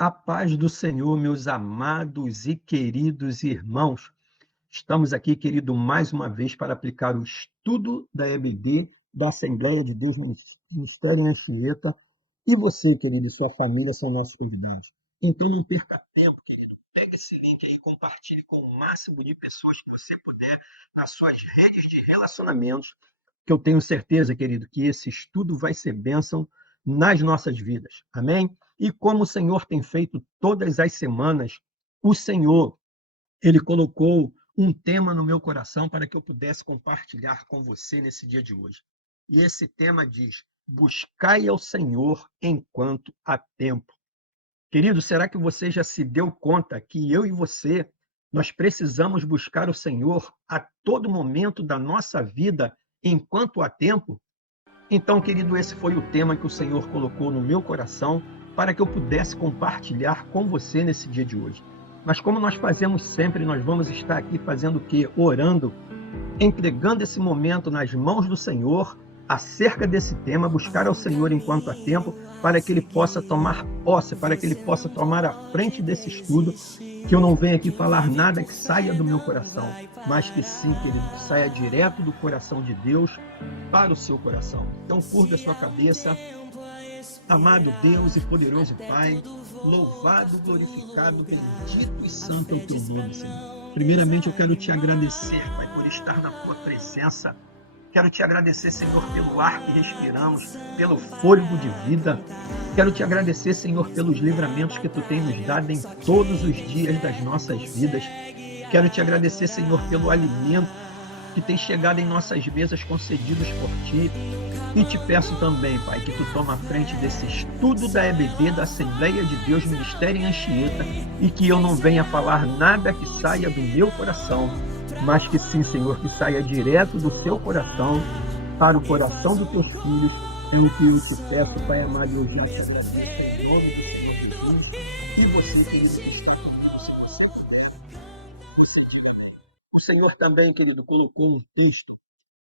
A paz do Senhor, meus amados e queridos irmãos. Estamos aqui, querido, mais uma vez para aplicar o estudo da EBD, da Assembleia de Deus Ministério em Anchieta. E você, querido, e sua família são nossos convidados. Então não perca tempo, querido. Pegue esse link aí e compartilhe com o máximo de pessoas que você puder nas suas redes de relacionamentos, que eu tenho certeza, querido, que esse estudo vai ser bênção nas nossas vidas. Amém? E como o Senhor tem feito todas as semanas, o Senhor, ele colocou um tema no meu coração para que eu pudesse compartilhar com você nesse dia de hoje. E esse tema diz: buscai ao Senhor enquanto há tempo. Querido, será que você já se deu conta que eu e você, nós precisamos buscar o Senhor a todo momento da nossa vida enquanto há tempo? Então, querido, esse foi o tema que o Senhor colocou no meu coração para que eu pudesse compartilhar com você nesse dia de hoje. Mas como nós fazemos sempre, nós vamos estar aqui fazendo o quê? Orando, entregando esse momento nas mãos do Senhor acerca desse tema, buscar ao Senhor enquanto há tempo, para que Ele possa tomar posse, para que Ele possa tomar a frente desse estudo, que eu não venha aqui falar nada que saia do meu coração, mas que sim, querido, que saia direto do coração de Deus para o seu coração. Então, curva a sua cabeça. Amado Deus e poderoso Pai, louvado, glorificado, bendito e santo é o teu nome, Senhor. Primeiramente, eu quero te agradecer, Pai, por estar na tua presença. Quero te agradecer, Senhor, pelo ar que respiramos, pelo fôlego de vida. Quero te agradecer, Senhor, pelos livramentos que tu tens nos dado em todos os dias das nossas vidas. Quero te agradecer, Senhor, pelo alimento que tem chegado em nossas mesas concedidos por ti. E te peço também, Pai, que tu toma a frente desse estudo da EBD, da Assembleia de Deus Ministério em Anchieta, e que eu não venha falar nada que saia do meu coração, mas que sim, Senhor, que saia direto do teu coração para o coração dos teus filhos. É o que eu te peço, Pai amado, eu já te agradeço em nome do Senhor Jesus. E você, querido, que está conosco, você diga amém. O Senhor também, querido, colocou um texto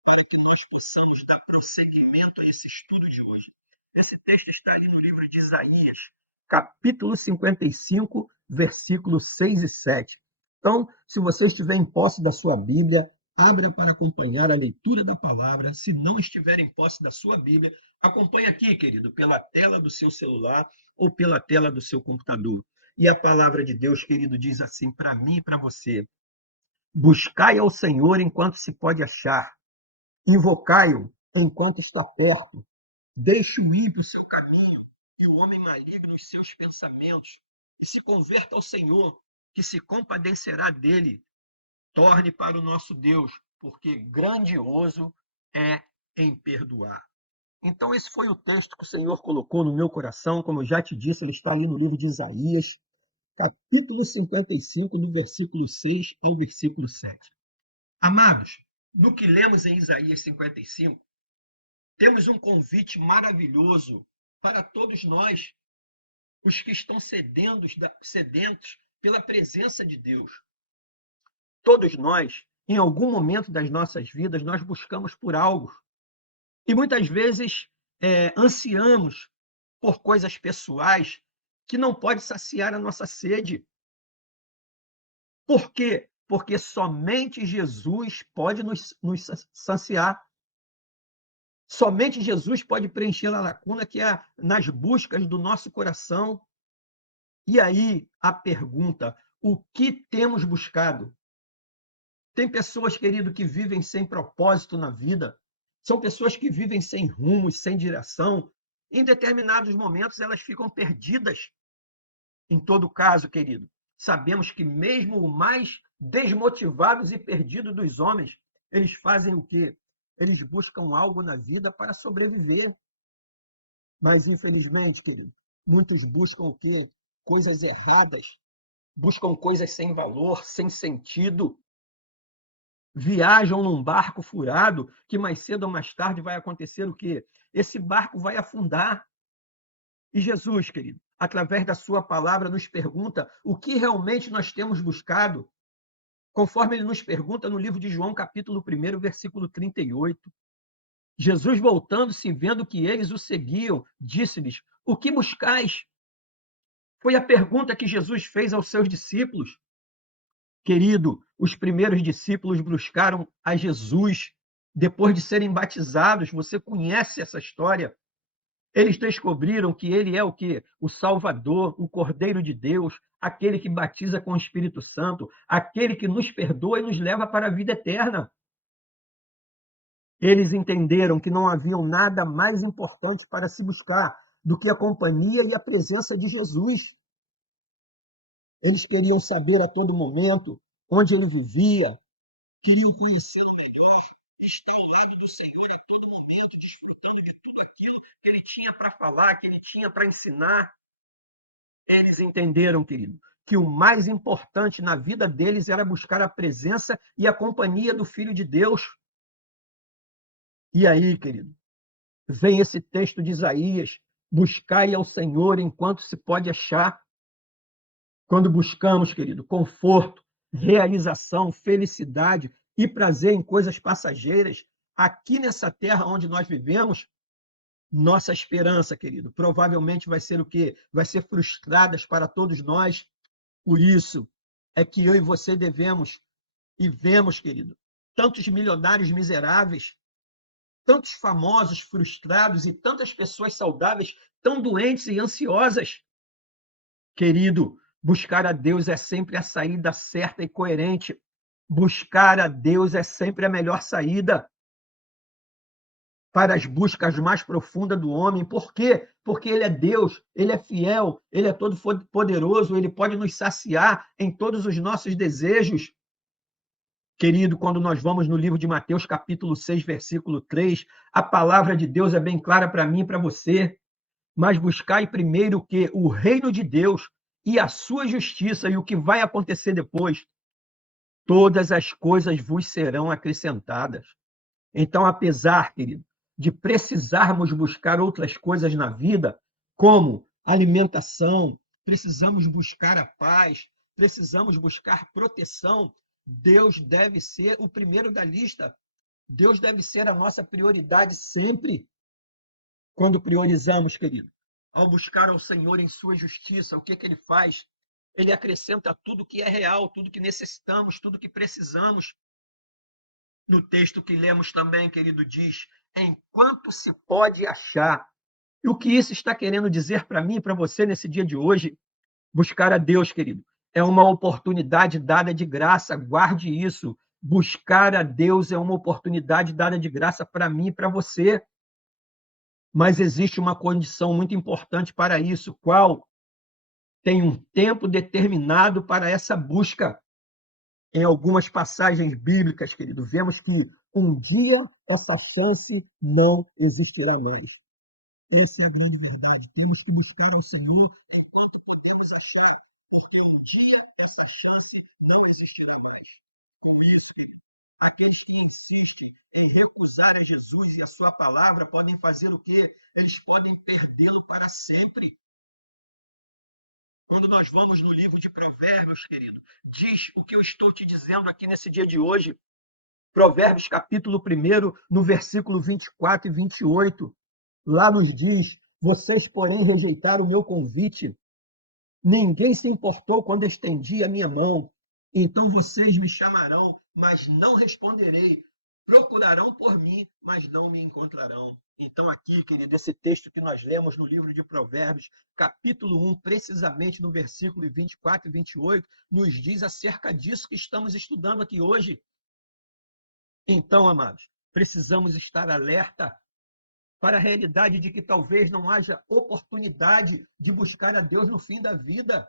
para que nós possamos dar prosseguimento a esse estudo de hoje. Esse texto está ali no livro de Isaías, capítulo 55, versículos 6 e 7. Então, se você estiver em posse da sua Bíblia, abra para acompanhar a leitura da palavra. Se não estiver em posse da sua Bíblia, acompanhe aqui, querido, pela tela do seu celular ou pela tela do seu computador. E a palavra de Deus, querido, diz assim para mim e para você: buscai ao Senhor enquanto se pode achar. Invocai-o enquanto está perto. Deixe o ímpio seu caminho e o homem maligno os seus pensamentos. E se converta ao Senhor, que se compadecerá dele. Torne para o nosso Deus, porque grandioso é em perdoar. Então, esse foi o texto que o Senhor colocou no meu coração. Como eu já te disse, ele está ali no livro de Isaías, capítulo 55, do versículo 6 ao versículo 7. Amados, no que lemos em Isaías 55, temos um convite maravilhoso para todos nós, os que estão sedentos pela presença de Deus. Todos nós, em algum momento das nossas vidas, nós buscamos por algo. E muitas vezes ansiamos por coisas pessoais que não podem saciar a nossa sede. Por quê? Porque somente Jesus pode nos saciar. Somente Jesus pode preencher a lacuna que é nas buscas do nosso coração. E aí a pergunta: o que temos buscado? Tem pessoas, querido, que vivem sem propósito na vida. São pessoas que vivem sem rumo, sem direção. Em determinados momentos elas ficam perdidas. Em todo caso, querido, sabemos que mesmo os mais desmotivados e perdidos dos homens, eles fazem o quê? Eles buscam algo na vida para sobreviver. Mas, infelizmente, querido, muitos buscam o quê? Coisas erradas, buscam coisas sem valor, sem sentido. Viajam num barco furado, que mais cedo ou mais tarde vai acontecer o quê? Esse barco vai afundar. E Jesus, querido, através da sua palavra, nos pergunta o que realmente nós temos buscado, conforme ele nos pergunta no livro de João, capítulo 1, versículo 38. Jesus, voltando-se, vendo que eles o seguiam, disse-lhes: o que buscais? Foi a pergunta que Jesus fez aos seus discípulos. Querido, os primeiros discípulos buscaram a Jesus depois de serem batizados. Você conhece essa história? Eles descobriram que ele é o quê? O Salvador, o Cordeiro de Deus, aquele que batiza com o Espírito Santo, aquele que nos perdoa e nos leva para a vida eterna. Eles entenderam que não havia nada mais importante para se buscar do que a companhia e a presença de Jesus. Eles queriam saber a todo momento onde ele vivia, queriam conhecer estar ao lado do Senhor em todo momento, desfrutando de tudo aquilo que ele tinha para falar, que ele tinha para ensinar. Eles entenderam, querido, que o mais importante na vida deles era buscar a presença e a companhia do Filho de Deus. E aí, querido, vem esse texto de Isaías: buscai ao Senhor enquanto se pode achar. Quando buscamos, querido, conforto, realização, felicidade e prazer em coisas passageiras, aqui nessa terra onde nós vivemos, nossa esperança, querido, provavelmente vai ser o quê? Vai ser frustrada para todos nós. Por isso é que eu e você devemos e vemos, querido, tantos milionários miseráveis, tantos famosos frustrados e tantas pessoas saudáveis tão doentes e ansiosas. Querido, buscar a Deus é sempre a saída certa e coerente. Buscar a Deus é sempre a melhor saída para as buscas mais profundas do homem. Por quê? Porque ele é Deus, ele é fiel, ele é todo poderoso, ele pode nos saciar em todos os nossos desejos. Querido, quando nós vamos no livro de Mateus, capítulo 6, versículo 3, a palavra de Deus é bem clara para mim e para você. Mas buscai primeiro o quê? O reino de Deus e a sua justiça, e o que vai acontecer depois? Todas as coisas vos serão acrescentadas. Então, apesar, querido, de precisarmos buscar outras coisas na vida, como alimentação, precisamos buscar a paz, precisamos buscar proteção, Deus deve ser o primeiro da lista. Deus deve ser a nossa prioridade sempre. Quando priorizamos, querido, ao buscar ao Senhor em sua justiça, o que que ele faz? Ele acrescenta tudo que é real, tudo que necessitamos, tudo que precisamos. No texto que lemos também, querido, diz: enquanto se pode achar. E o que isso está querendo dizer para mim e para você nesse dia de hoje? Buscar a Deus, querido, é uma oportunidade dada de graça, guarde isso. Buscar a Deus é uma oportunidade dada de graça para mim e para você. Mas existe uma condição muito importante para isso, qual? Tem um tempo determinado para essa busca. Em algumas passagens bíblicas, querido, vemos que um dia essa chance não existirá mais. Essa é a grande verdade. Temos que buscar ao Senhor enquanto podemos achar, porque um dia essa chance não existirá mais. Com isso, querido, aqueles que insistem em recusar a Jesus e a sua palavra podem fazer o quê? Eles podem perdê-lo para sempre. Quando nós vamos no livro de Provérbios, querido, diz o que eu estou te dizendo aqui nesse dia de hoje. Provérbios, capítulo 1, no versículo 24 e 28. Lá nos diz: vocês, porém, rejeitaram o meu convite. Ninguém se importou quando estendi a minha mão. Então vocês me chamarão, mas não responderei. Procurarão por mim, mas não me encontrarão. Então, aqui, querido, esse texto que nós lemos no livro de Provérbios, capítulo 1, precisamente no versículo 24 e 28, nos diz acerca disso que estamos estudando aqui hoje. Então, amados, precisamos estar alerta para a realidade de que talvez não haja oportunidade de buscar a Deus no fim da vida.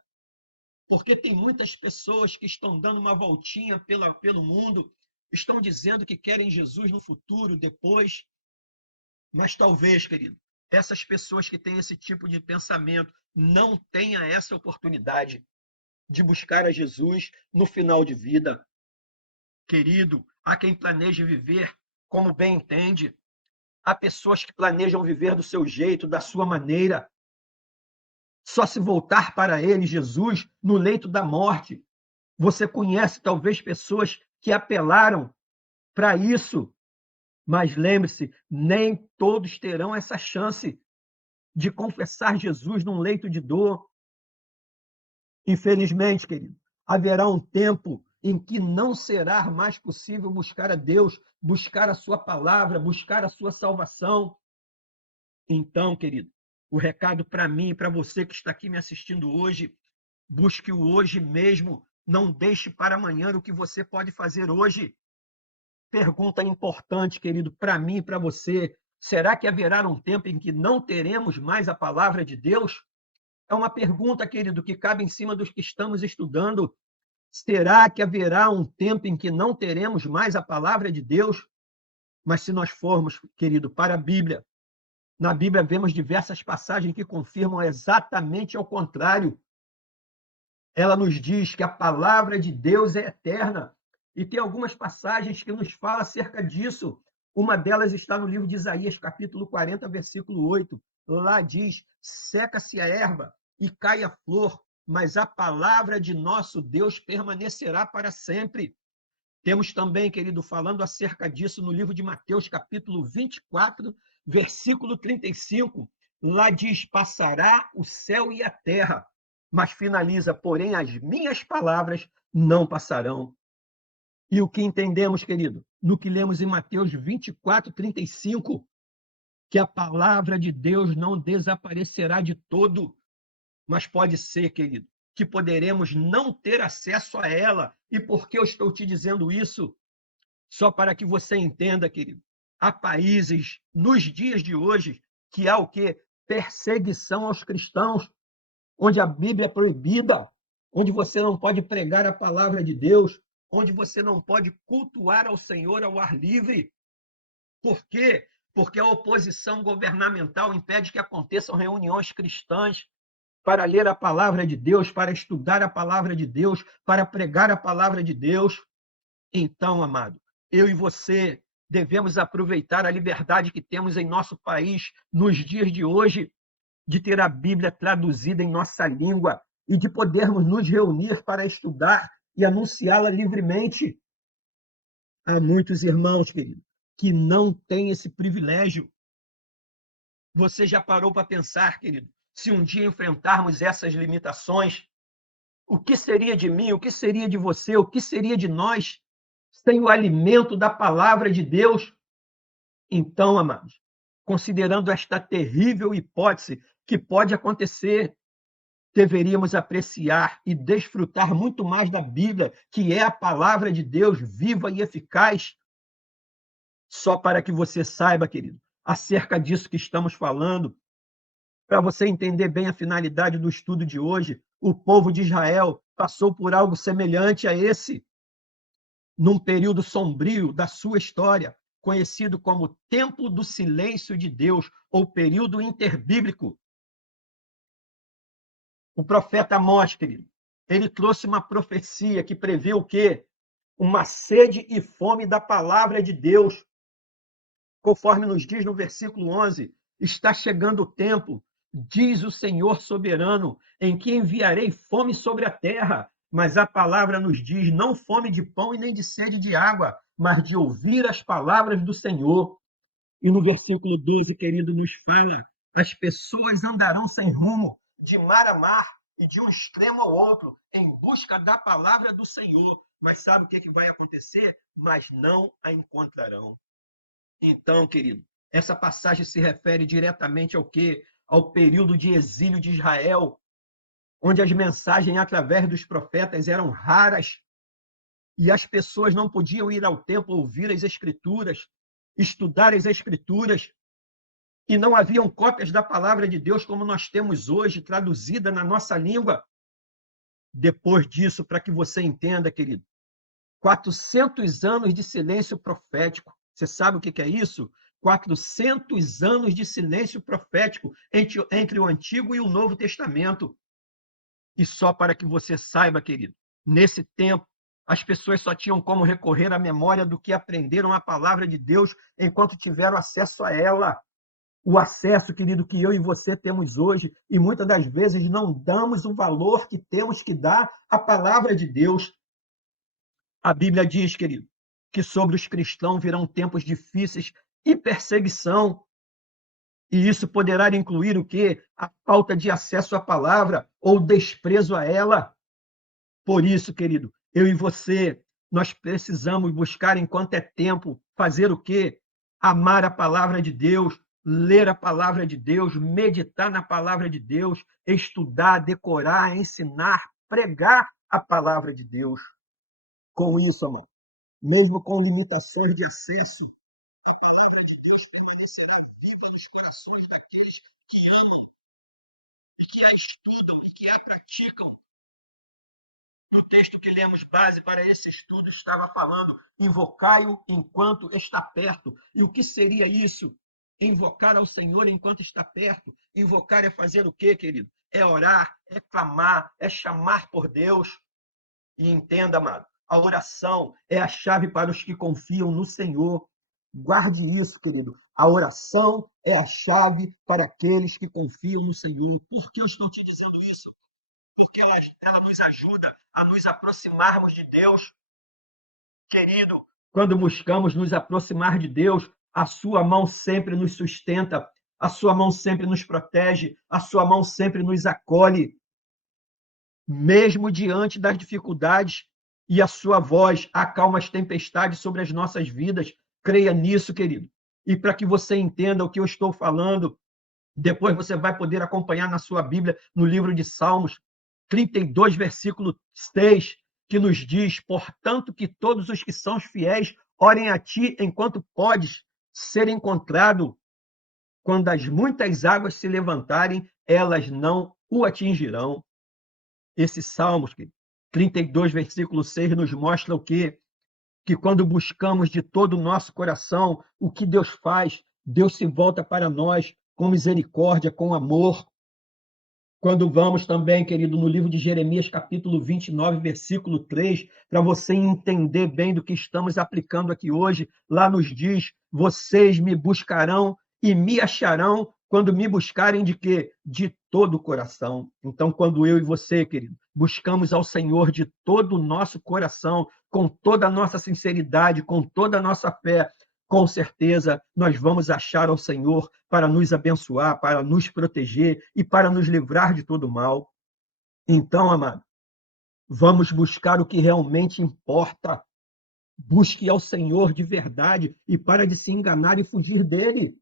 Porque tem muitas pessoas que estão dando uma voltinha pelo mundo, estão dizendo que querem Jesus no futuro, depois. Mas talvez, querido, essas pessoas que têm esse tipo de pensamento não tenham essa oportunidade de buscar a Jesus no final de vida. Querido, há quem planeje viver como bem entende. Há pessoas que planejam viver do seu jeito, da sua maneira. Só se voltar para ele, Jesus, no leito da morte. Você conhece talvez pessoas que apelaram para isso, mas lembre-se, nem todos terão essa chance de confessar Jesus num leito de dor. Infelizmente, querido, haverá um tempo em que não será mais possível buscar a Deus, buscar a sua palavra, buscar a sua salvação. Então, querido, o recado para mim e para você que está aqui me assistindo hoje, busque o hoje mesmo, não deixe para amanhã o que você pode fazer hoje. Pergunta importante, querido, para mim e para você. Será que haverá um tempo em que não teremos mais a palavra de Deus? É uma pergunta, querido, que cabe em cima dos que estamos estudando. Será que haverá um tempo em que não teremos mais a palavra de Deus? Mas se nós formos, querido, para a Bíblia, na Bíblia vemos diversas passagens que confirmam exatamente ao contrário. Ela nos diz que a palavra de Deus é eterna. E tem algumas passagens que nos falam acerca disso. Uma delas está no livro de Isaías, capítulo 40, versículo 8. Lá diz: seca-se a erva e cai a flor, mas a palavra de nosso Deus permanecerá para sempre. Temos também, querido, falando acerca disso no livro de Mateus, capítulo 24, versículo 35. Lá diz: passará o céu e a terra, mas finaliza, porém, as minhas palavras não passarão. E o que entendemos, querido, no que lemos em Mateus 24, 35, que a palavra de Deus não desaparecerá de todo, mas pode ser, querido, que poderemos não ter acesso a ela. E por que eu estou te dizendo isso? Só para que você entenda, querido, há países nos dias de hoje que há o quê? Perseguição aos cristãos, onde a Bíblia é proibida, onde você não pode pregar a palavra de Deus, onde você não pode cultuar ao Senhor ao ar livre. Por quê? Porque a oposição governamental impede que aconteçam reuniões cristãs para ler a palavra de Deus, para estudar a palavra de Deus, para pregar a palavra de Deus. Então, amado, eu e você devemos aproveitar a liberdade que temos em nosso país nos dias de hoje, de ter a Bíblia traduzida em nossa língua e de podermos nos reunir para estudar e anunciá-la livremente. Há muitos irmãos, querido, que não têm esse privilégio. Você já parou para pensar, querido, se um dia enfrentarmos essas limitações, o que seria de mim, o que seria de você, o que seria de nós sem o alimento da palavra de Deus? Então, amados, considerando esta terrível hipótese que pode acontecer, deveríamos apreciar e desfrutar muito mais da Bíblia, que é a palavra de Deus viva e eficaz. Só para que você saiba, querido, acerca disso que estamos falando, para você entender bem a finalidade do estudo de hoje, o povo de Israel passou por algo semelhante a esse, num período sombrio da sua história, conhecido como Tempo do Silêncio de Deus, ou período interbíblico. O profeta Amós, querido, ele trouxe uma profecia que prevê o quê? Uma sede e fome da palavra de Deus. Conforme nos diz no versículo 11, está chegando o tempo, diz o Senhor soberano, em que enviarei fome sobre a terra, mas a palavra nos diz, não fome de pão e nem de sede de água, mas de ouvir as palavras do Senhor. E no versículo 12, querido, nos fala, as pessoas andarão sem rumo, de mar a mar e de um extremo ao outro, em busca da palavra do Senhor. Mas sabe o que vai acontecer? Mas não a encontrarão. Então, querido, essa passagem se refere diretamente ao quê? Ao período de exílio de Israel, onde as mensagens através dos profetas eram raras e as pessoas não podiam ir ao templo ouvir as escrituras, estudar as escrituras, e não haviam cópias da palavra de Deus como nós temos hoje, traduzida na nossa língua. Depois disso, para que você entenda, querido, 400 anos de silêncio profético. Você sabe o que é isso? 400 anos de silêncio profético entre o Antigo e o Novo Testamento. E só para que você saiba, querido, nesse tempo, as pessoas só tinham como recorrer à memória do que aprenderam a palavra de Deus enquanto tiveram acesso a ela. O acesso, querido, que eu e você temos hoje, e muitas das vezes não damos o valor que temos que dar à palavra de Deus. A Bíblia diz, querido, que sobre os cristãos virão tempos difíceis e perseguição. E isso poderá incluir o quê? A falta de acesso à palavra ou desprezo a ela. Por isso, querido, eu e você, nós precisamos buscar enquanto é tempo, fazer o quê? Amar a palavra de Deus, ler a palavra de Deus, meditar na palavra de Deus, estudar, decorar, ensinar, pregar a palavra de Deus. Com isso, amado, mesmo com limitações de acesso, a palavra de Deus permanecerá viva nos corações daqueles que amam e que a estudam e que a praticam. O texto que lemos base para esse estudo estava falando: invocai-o enquanto está perto. E o que seria isso? Invocar ao Senhor enquanto está perto. Invocar é fazer o quê, querido? É orar, é clamar, é chamar por Deus. E entenda, amado, a oração é a chave para os que confiam no Senhor. Guarde isso, querido. A oração é a chave para aqueles que confiam no Senhor. Por que eu estou te dizendo isso? Porque ela nos ajuda a nos aproximarmos de Deus. Querido, quando buscamos nos aproximar de Deus, a sua mão sempre nos sustenta, a sua mão sempre nos protege, a sua mão sempre nos acolhe, mesmo diante das dificuldades, e a sua voz acalma as tempestades sobre as nossas vidas. Creia nisso, querido. E para que você entenda o que eu estou falando, depois você vai poder acompanhar na sua Bíblia, no livro de Salmos 32, versículo 6, que nos diz: portanto, que todos os que são fiéis orem a ti enquanto podes ser encontrado. Quando as muitas águas se levantarem, elas não o atingirão. Esse Salmos 32, versículo 6, nos mostra o quê? Que quando buscamos de todo o nosso coração, o que Deus faz? Deus se volta para nós com misericórdia, com amor. Quando vamos também, querido, no livro de Jeremias, capítulo 29, versículo 3, para você entender bem do que estamos aplicando aqui hoje, lá nos diz: vocês me buscarão e me acharão quando me buscarem de quê? De todo o coração. Então, quando eu e você, querido, buscamos ao Senhor de todo o nosso coração, com toda a nossa sinceridade, com toda a nossa fé, com certeza nós vamos achar ao Senhor para nos abençoar, para nos proteger e para nos livrar de todo mal. Então, amado, vamos buscar o que realmente importa. Busque ao Senhor de verdade e para de se enganar e fugir dele.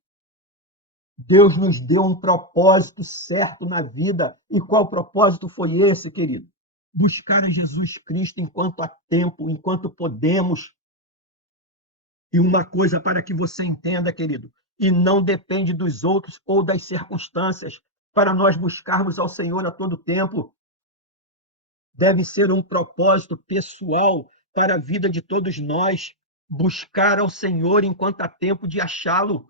Deus nos deu um propósito certo na vida. E qual propósito foi esse, querido? Buscar a Jesus Cristo enquanto há tempo, enquanto podemos. E uma coisa para que você entenda, querido, e não depende dos outros ou das circunstâncias para nós buscarmos ao Senhor a todo tempo. Deve ser um propósito pessoal para a vida de todos nós, buscar ao Senhor enquanto há tempo de achá-lo.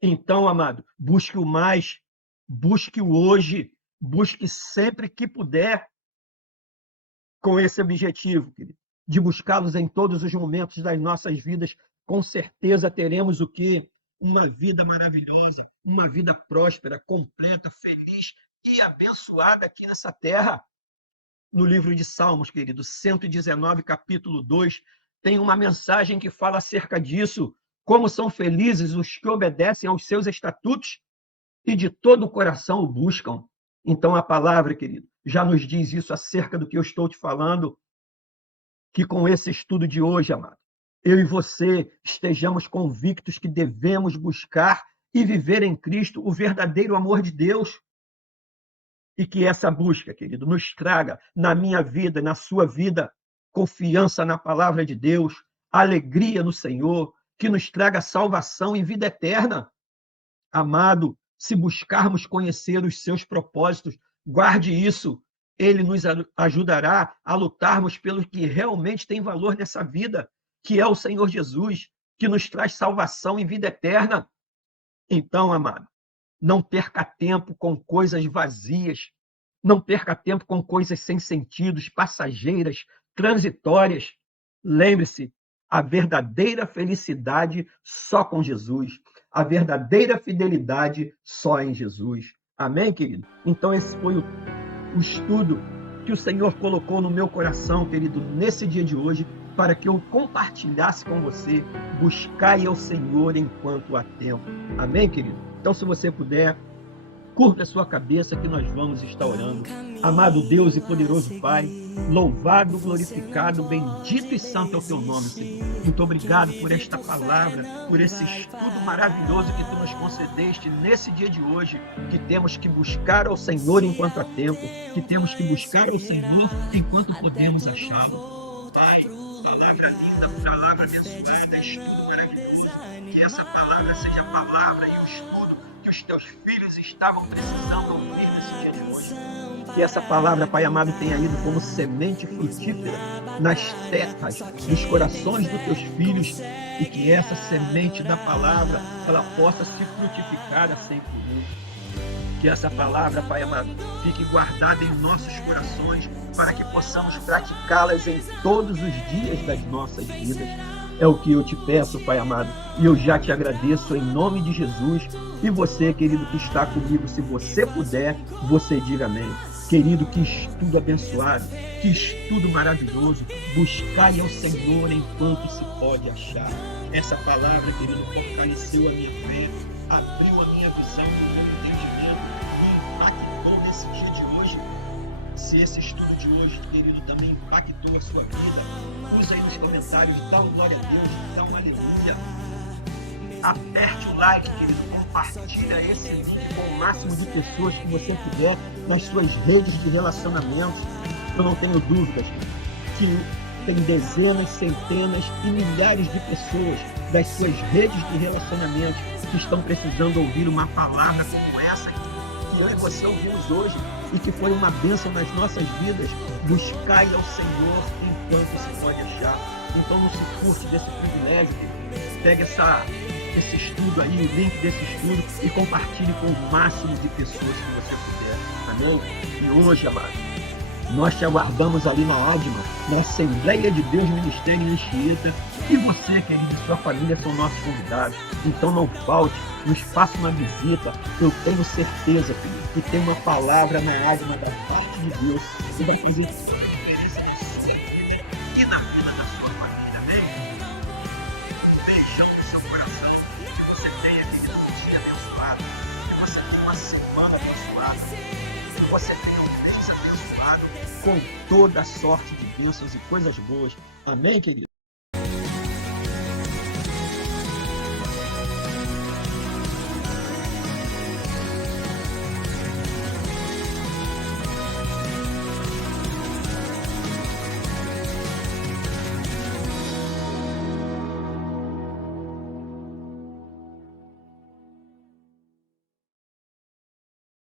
Então, amado, busque o mais, busque o hoje, busque sempre que puder, com esse objetivo, querido, de buscá-los em todos os momentos das nossas vidas. Com certeza teremos o quê? Uma vida maravilhosa, uma vida próspera, completa, feliz e abençoada aqui nessa terra. No livro de Salmos, querido, 119, capítulo 2, tem uma mensagem que fala acerca disso. Como são felizes os que obedecem aos seus estatutos e de todo o coração o buscam. Então a palavra, querido, já nos diz isso acerca do que eu estou te falando, que com esse estudo de hoje, amado, eu e você estejamos convictos que devemos buscar e viver em Cristo o verdadeiro amor de Deus. E que essa busca, querido, nos traga na minha vida, na sua vida, confiança na palavra de Deus, alegria no Senhor, que nos traga salvação e vida eterna. Amado, se buscarmos conhecer os seus propósitos, guarde isso. Ele nos ajudará a lutarmos pelo que realmente tem valor nessa vida, que é o Senhor Jesus, que nos traz salvação e vida eterna. Então, amado, não perca tempo com coisas vazias, não perca tempo com coisas sem sentido, passageiras, transitórias. Lembre-se, a verdadeira felicidade só com Jesus, a verdadeira fidelidade só em Jesus. Amém, querido? Então esse foi o estudo que o Senhor colocou no meu coração, querido, nesse dia de hoje, para que eu compartilhasse com você. Buscai ao Senhor enquanto há tempo. Amém, querido? Então, se você puder, curva a sua cabeça que nós vamos estar orando. Amado Deus e poderoso Pai, louvado, glorificado, bendito e santo é o teu nome, Senhor. Muito obrigado por esta palavra, por esse estudo maravilhoso que tu nos concedeste nesse dia de hoje, que temos que buscar ao Senhor enquanto há tempo, que temos que buscar ao Senhor enquanto podemos achá-lo. Pai, palavra linda, palavra abençoada, estudo maravilhoso. Que essa palavra seja a palavra e o estudo que os teus filhos estavam precisando ouvir nesse dia de hoje. Que essa palavra, Pai amado, tenha ido como semente frutífera nas terras, nos corações dos teus filhos, e que essa semente da palavra, ela possa se frutificar a 100%. Que essa palavra, Pai amado, fique guardada em nossos corações, para que possamos praticá-las em todos os dias das nossas vidas. É o que eu te peço, Pai amado, e eu já te agradeço em nome de Jesus. E você, querido, que está comigo, se você puder, você diga amém. Querido, que estudo abençoado, que estudo maravilhoso. Buscai ao Senhor enquanto se pode achar. Essa palavra, querido, fortaleceu a minha fé, abriu a minha visão do meu entendimento, me impactou nesse dia de hoje. Se esse estudo de hoje, querido, também impactou a sua vida, usa aí nos comentários, dá um glória a Deus, dá um aleluia. Aperte o like, querido, compartilha esse vídeo com o máximo de pessoas que você puder nas suas redes de relacionamentos. Eu não tenho dúvidas que tem dezenas, centenas e milhares de pessoas das suas redes de relacionamentos que estão precisando ouvir uma palavra como essa que eu e você ouvimos hoje e que foi uma bênção nas nossas vidas. Buscai ao Senhor enquanto se pode achar. Então não se curte desse privilégio, pega esse estudo aí, o link desse estudo, e compartilhe com o máximo de pessoas que você puder, amém? E hoje, amado, nós te aguardamos ali na ADMA, na Assembleia de Deus Ministério Anchieta, e você, querido, e sua família são nossos convidados. Então não falte, nos faça uma visita. Eu tenho certeza, querido, que tem uma palavra na ADMA da parte de Deus que vai fazer diferença na sua vida e na vida da sua família, amém? Beijão no seu coração, que você tenha, querido, um dia abençoado, que você tenha uma semana abençoada, que você tenha um mês abençoado, com toda sorte de bênçãos e coisas boas. Amém, querido?